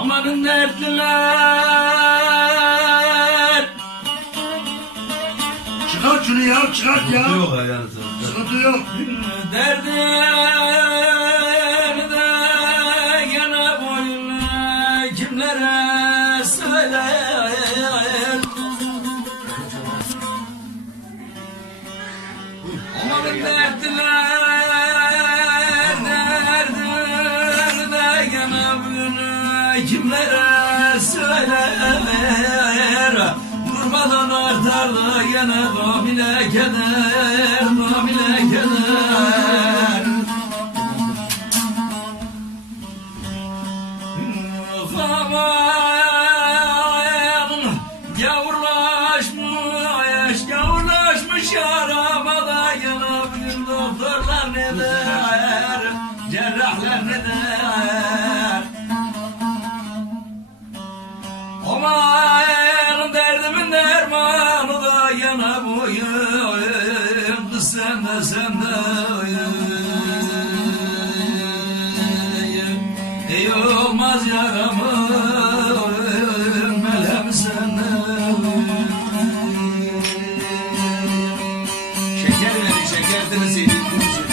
Amanın dertliler. Çıkart şunu ya, çıkart ya. Yok yani. Sıkıntı yok. Derdini de gene boyuna kimlere söyler. Amanın dertliler, derdini de gene boyuna kimlere söyler. Durmadan artar da gene domine keder, domine keder. Aman gavurlaşmış, gavurlaşmış arabada gene bugün doktorlar ne der, cerrahlar ne der. Aman derdimin dermanı da yana boyun, kız sen de ey olmaz yaramın melhem sende. Şeker verin, şekertini senin kursun.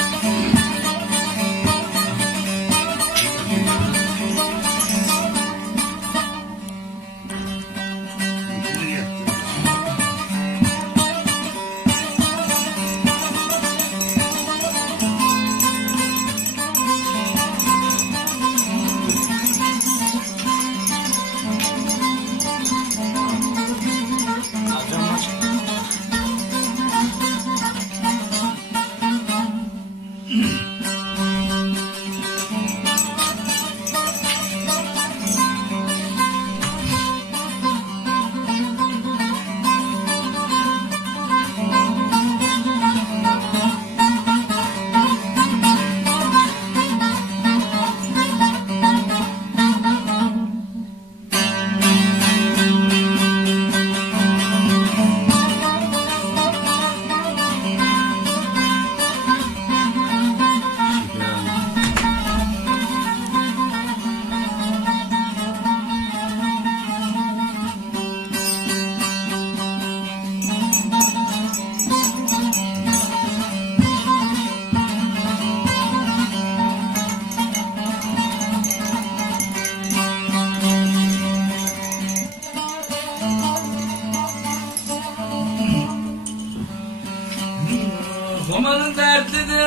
Amanın dertlidir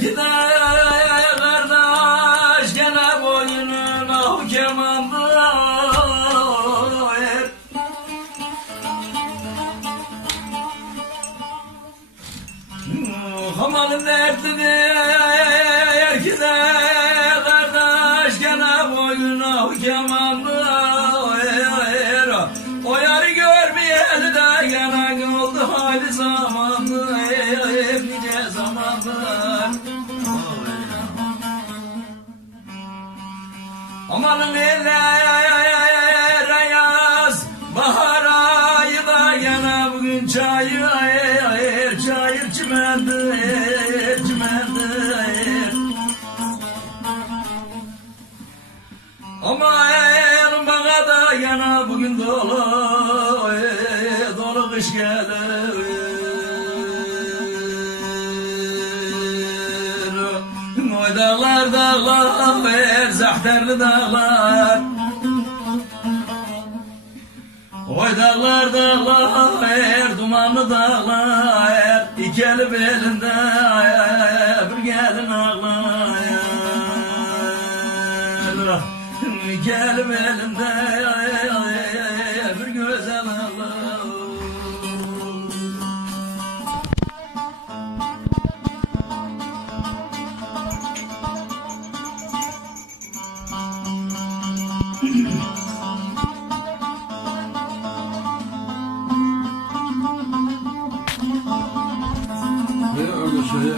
ki de kardeş gene boynuna kemandır. Amanın dertlidir ki de kardeş gene boynuna kemandır. O yarı görmeyeli de gene oldu hali zamanı, hep nice zamanlar. Amanın ellere yaz bahar ayı da gene bugün çayır çayır çimendir, çimendir. Aman bana da gene bugün dolu kış gelir. Oy dağlar dağlar, zahterli dağlar. Oy dağlar dağlar, dumanlı dağlar. İki eli belinde bir gelin ağlar. İki eli belinde bir güzel ağlar. Öyle şöyle.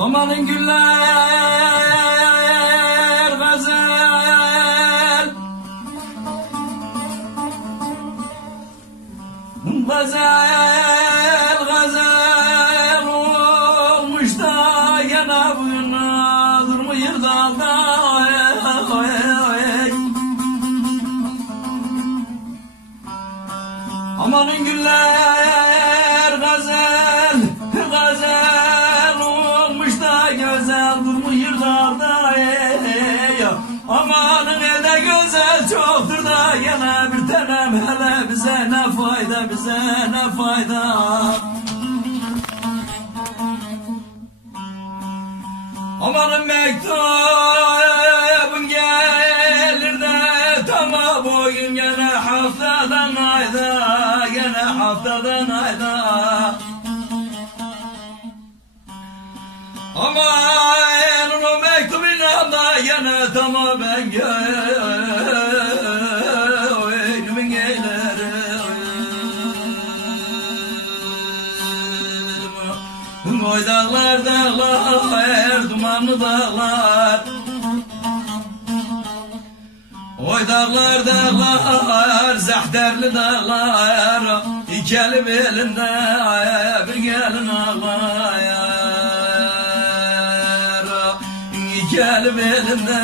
Amanın güller gazel, gazel, gazel olmuş da yanağına durmuyor dalda. Amanın güller gazel, gazel olmuş da güzel durmuyor dalda. Amanın elde güzel çoktur da yana bir tanem, hele bize ne fayda, bize ne fayda. Amanın mektubun gelir de tamam bugün gene haftadan ayda, gene haftadan ayda. Aman o mektubun da gene tamam ben gönlümün gelir. Oy dağlar dağlar, dumanlı dağlar. Oy dağlar dağlar, zahterli dağlar. İki elim elinde bir gelin ağlar. İki elim elinde